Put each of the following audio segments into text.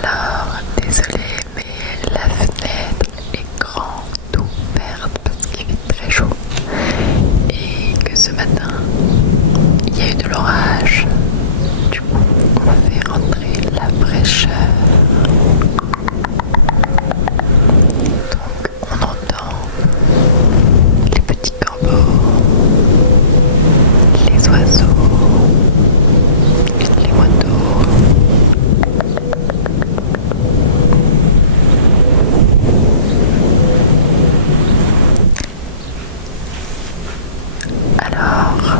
Alors, désolé, mais la fenêtre est grande ouverte parce qu'il fait très chaud et que ce matin, il y a eu de l'orage. Du coup, on fait rentrer la fraîcheur. Donc, on entend les petits corbeaux, les oiseaux, les motos. Alors,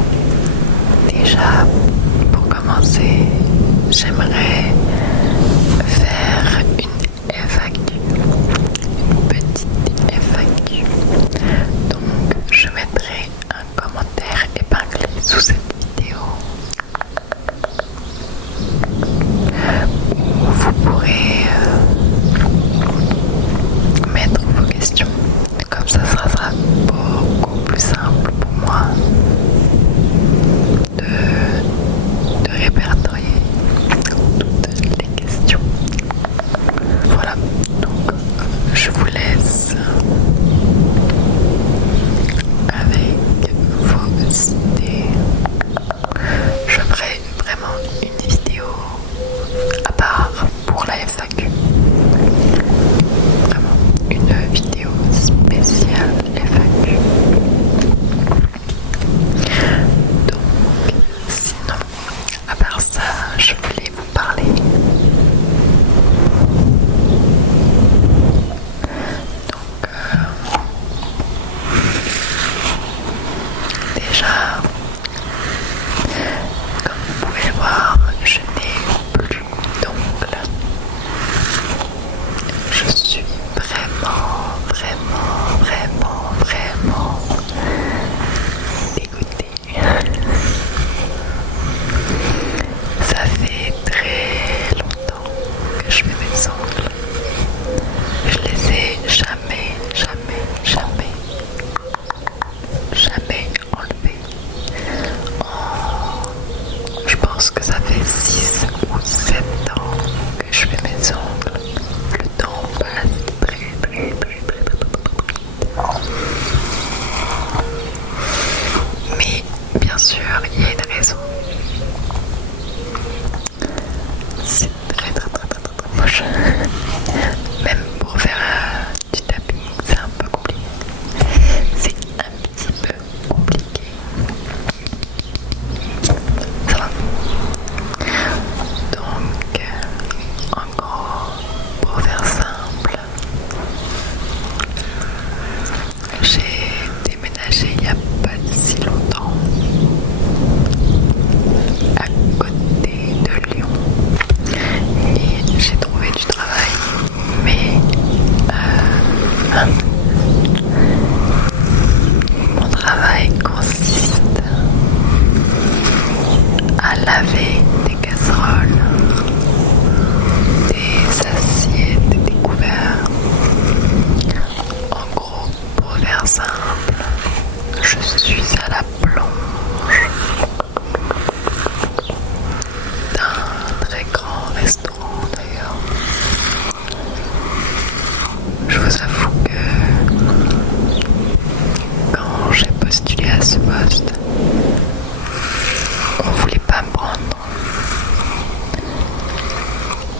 déjà, pour commencer, j'aimerais faire une FAQ, une petite FAQ. Donc, je mettrai un commentaire épinglé sous cette vidéo où vous pourrez mettre vos questions. Comme ça sera beaucoup plus simple pour moi de répertorier toutes les questions. Voilà, donc je vous laisse avec vos idées. Je ferai vraiment une vidéo à part pour la FAQ. Vraiment une vidéo spéciale FAQ. Donc, sinon, à part ça, je voulais vous parler donc déjà, comme vous pouvez le voir, je n'ai plus d'ongles. Je suis vraiment dégoûtée. Ça fait très longtemps que je fais mes ongles. Je les ai jamais enlevés. Je pense que ça fait 6 ou 7 ans que je fais mes ongles. Le temps passe très. Mais bien sûr, il y a une raison. C'est très moche. Même pour faire du tapping, c'est un peu compliqué. C'est un petit peu compliqué. Ça va. Donc, en gros, pour faire simple, j'ai déménagé il n'y a pas si longtemps à côté de Lyon et j'ai trouvé du travail, mais mon travail consiste à laver des casseroles, des assiettes, des couverts. En gros, pour faire simple, je suis à la plonge d'un très grand restaurant d'ailleurs. Je vous avoue que quand j'ai postulé à ce poste, on voulait pas me prendre.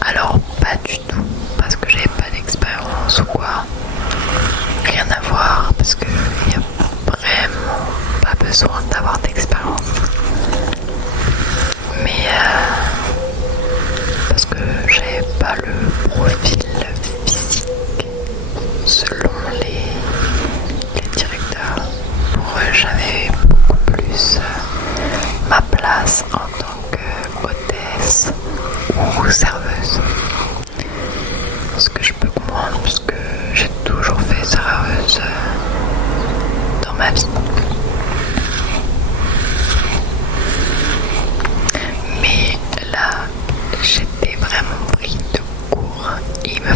Alors pas du tout, parce que j'avais pas d'expérience ou quoi. Rien à voir, parce qu'il n'y a vraiment pas besoin d'avoir d'expérience. Mais parce que j'avais pas le profil physique selon les directeurs. Pour eux, j'avais beaucoup plus ma place en tant qu'hôtesse ou serveuse. Ce que je peux comprendre, parce que j'ai toujours fait serveuse dans ma vie. Mais là, j'étais vraiment pris de court. Il me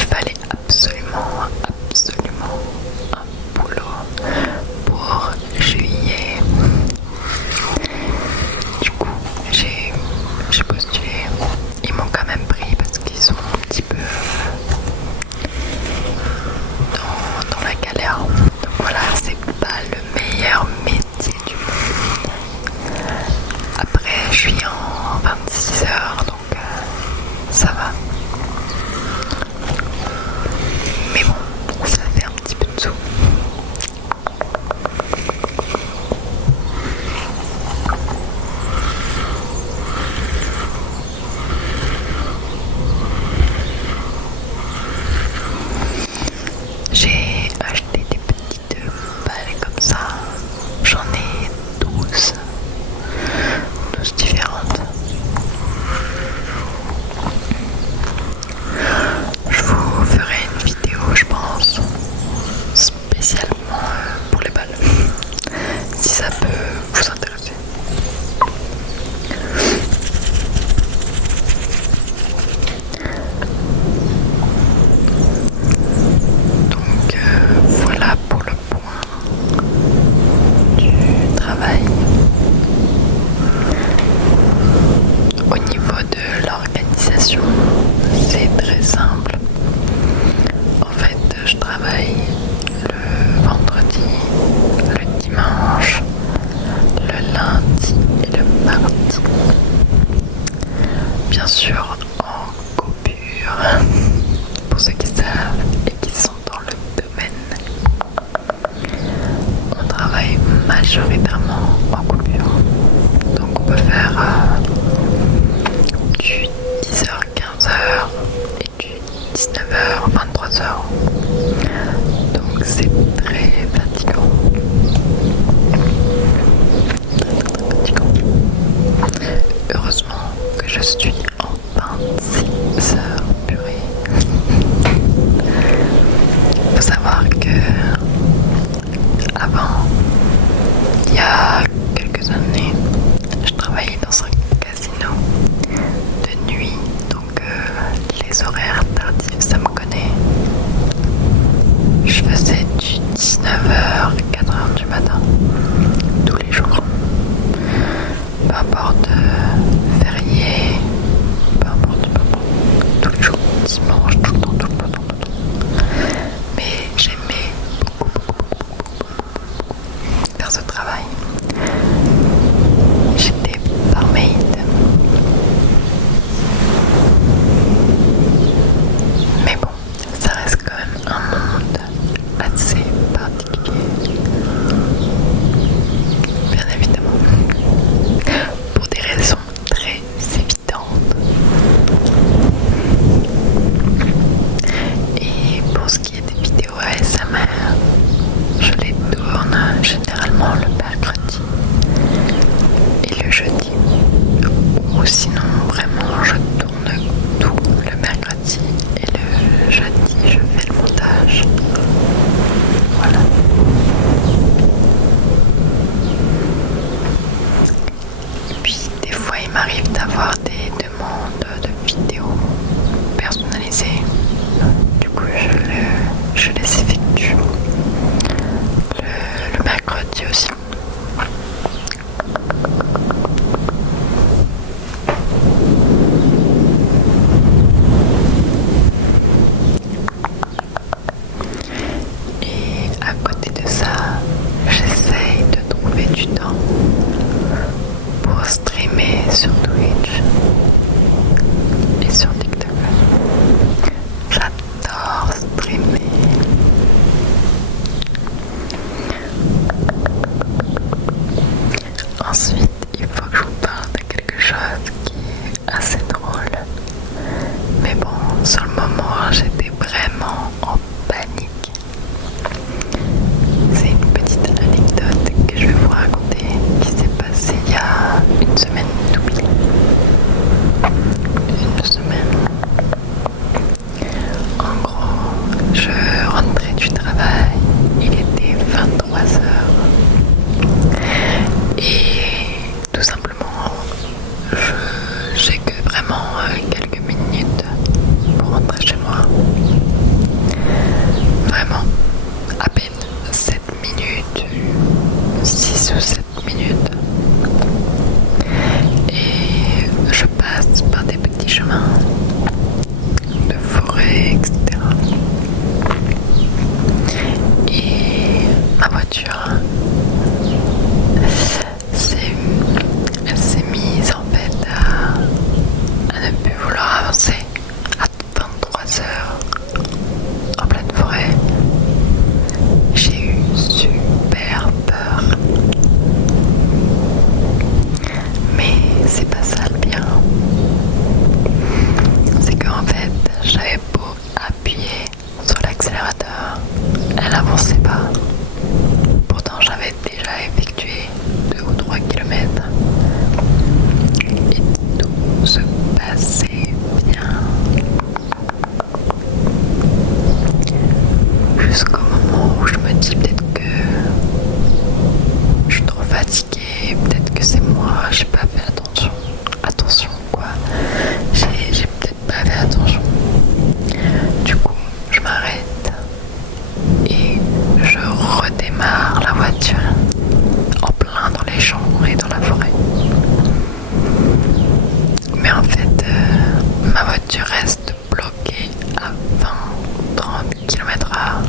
coupure. Pour ceux qui savent et qui sont dans le domaine, on travaille majoritairement en coupure. Donc on peut faire du 10h-15h et du 19h-23h. Donc c'est très fatigant. Heureusement que je suis en 26 heures purée. Faut savoir que avant, il y a quelques années, je travaillais dans un casino de nuit, donc les horaires tardifs, ça me connaît. Je faisais du 19h, 4h du matin, tous les jours. Peu importe férié, peu importe, tous les jours, dimanche, tout le temps. Mais j'aimais beaucoup faire ce travail. J'étais barmaid. Mais bon, ça reste quand même un monde assez particulier. Bien évidemment. Pour des raisons très évidentes. Et pour ce qui est des vidéos ASMR, je les tourne généralement le mercredi et le jeudi. Ou sinon vraiment je tourne tout le mercredi et le jeudi je fais le montage. Voilà. Et puis des fois il m'arrive d'avoir des demandes de vidéos personnalisées. Du coup je les effectue le mercredi aussi. Et à côté de ça, j'essaye de trouver du temps pour streamer sur Twitch et sur TikTok. J'adore streamer. Ensuite, il faut que je vous parle de quelque chose qui est assez drôle. Mais bon, sur le moment, j'étais vraiment en panique. C'est une petite anecdote que je vais vous raconter qui s'est passée il y a une semaine tout pile. Une semaine. En gros, je rentrais du travail, il était 23h. Et tout simplement, j'ai que vraiment quelques minutes pour rentrer chez moi. Vraiment, à peine 7 minutes, 6 ou 7 minutes. Et je passe par des petits chemins de forêt, etc. Et ma voiture, elle s'est mise en fait à ne plus vouloir avancer à 23h en pleine forêt. J'ai eu super peur. Mais c'est pas ça le bien. C'est qu'en fait, j'avais beau appuyer sur l'accélérateur, elle avançait pas. Pourtant, j'avais déjà effectué 2 ou 3 kilomètres. Et tout se passait bien. Jusqu'au moment où je me dis peut-être que je suis trop fatiguée, peut-être que c'est moi, j'ai pas fait attention quoi. J'ai peut-être pas fait attention. Du coup, je m'arrête et je redémarre la voiture en plein dans les champs et dans la forêt. Mais en fait, ma voiture reste bloquée à 20-30 km/h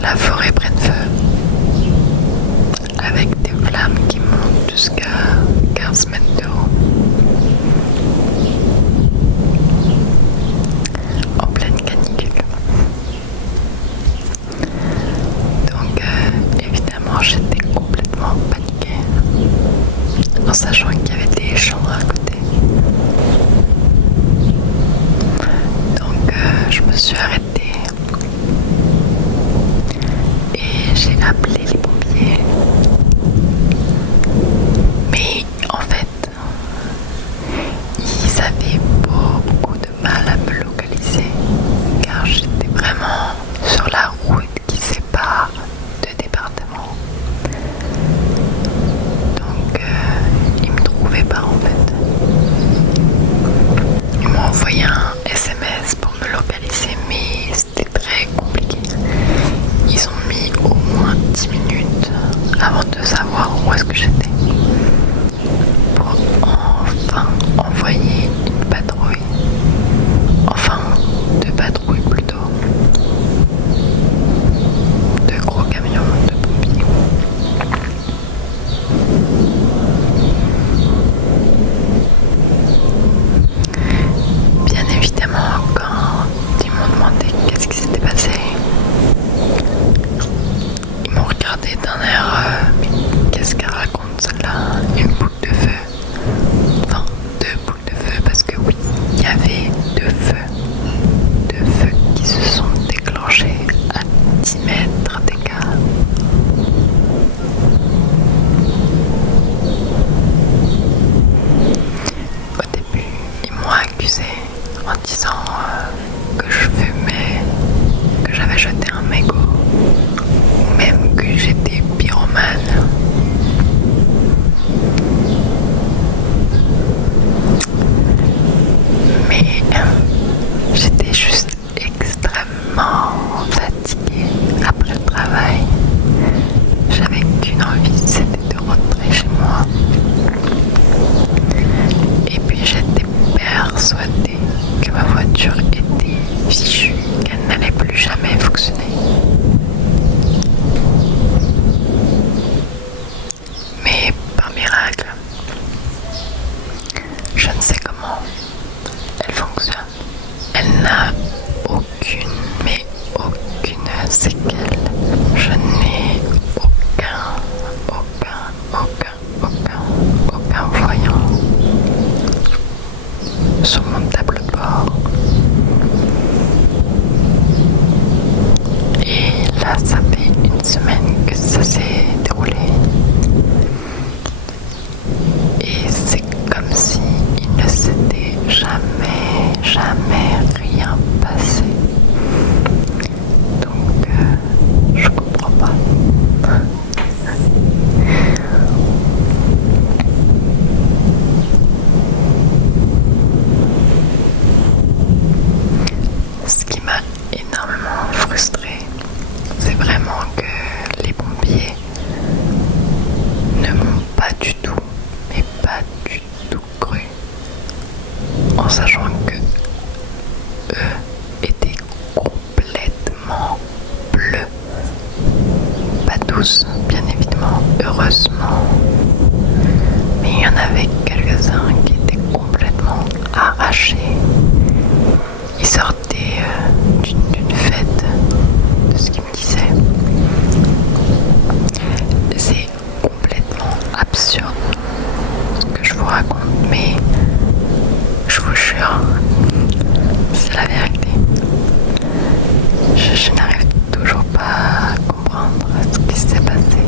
la forêt prenne feu, avec des flammes qui montent jusqu'à 15 mètres de haut, en pleine canicule. Donc évidemment j'étais complètement paniquée, en sachant qu'il y avait des gens à côté. Donc je me suis arrêtée et j'ai appelé les pompiers. Mais en fait, ils avaient beaucoup de mal à me localiser, car j'étais vraiment sur la route qui sépare deux départements. Donc ils me trouvaient pas en fait. Ils m'ont envoyé un SMS pour me localiser, mais c'était très compliqué. Ils ont mis au moins 10 minutes avant de savoir où est-ce que j'étais, pour enfin envoyer une patrouille, enfin deux patrouilles plutôt, de gros camions de pompiers. Bien évidemment, quand ils m'ont demandé qu'est-ce qui s'était passé, ils m'ont regardé d'un air mais qu'est-ce qu'elle raconte celle-là? Une boule de feu. Enfin, deux boules de feu, parce que oui, il y avait deux feux qui se sont déclenchés à 10 mètres d'écart. Au début, ils m'ont accusé en disant que je fumais, que j'avais jeté un mégot, ou même que j'étais pyromane. Mais j'étais juste extrêmement fatiguée après le travail. J'avais qu'une envie, c'était de rentrer chez moi. Et puis j'étais persuadée que ma voiture était fichue, qu'elle n'allait plus jamais fonctionner. Mais par miracle, je ne sais comment, elle fonctionne. Elle n'a aucune séquelle. Je n'ai aucun voyant sur mon tableau de bord. Et là, ça fait une semaine que ça s'est déroulé. Et c'est comme si il ne s'était jamais rien passé. Donc, je comprends pas. Ce qui m'a énormément frustrée, c'est vraiment que les pompiers ne m'ont pas du tout, mais pas du tout cru, en sachant que eux étaient complètement bleus. Pas tous, bien évidemment, heureusement, mais il y en avait quelques-uns qui étaient complètement arrachés. Ils sortaient d'une fête, de ce qu'ils me disaient. C'est complètement absurde ce que je vous raconte, mais je vous jure, c'est la vérité. Je n'arrive toujours pas à comprendre ce qui s'est passé.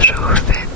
je vous fais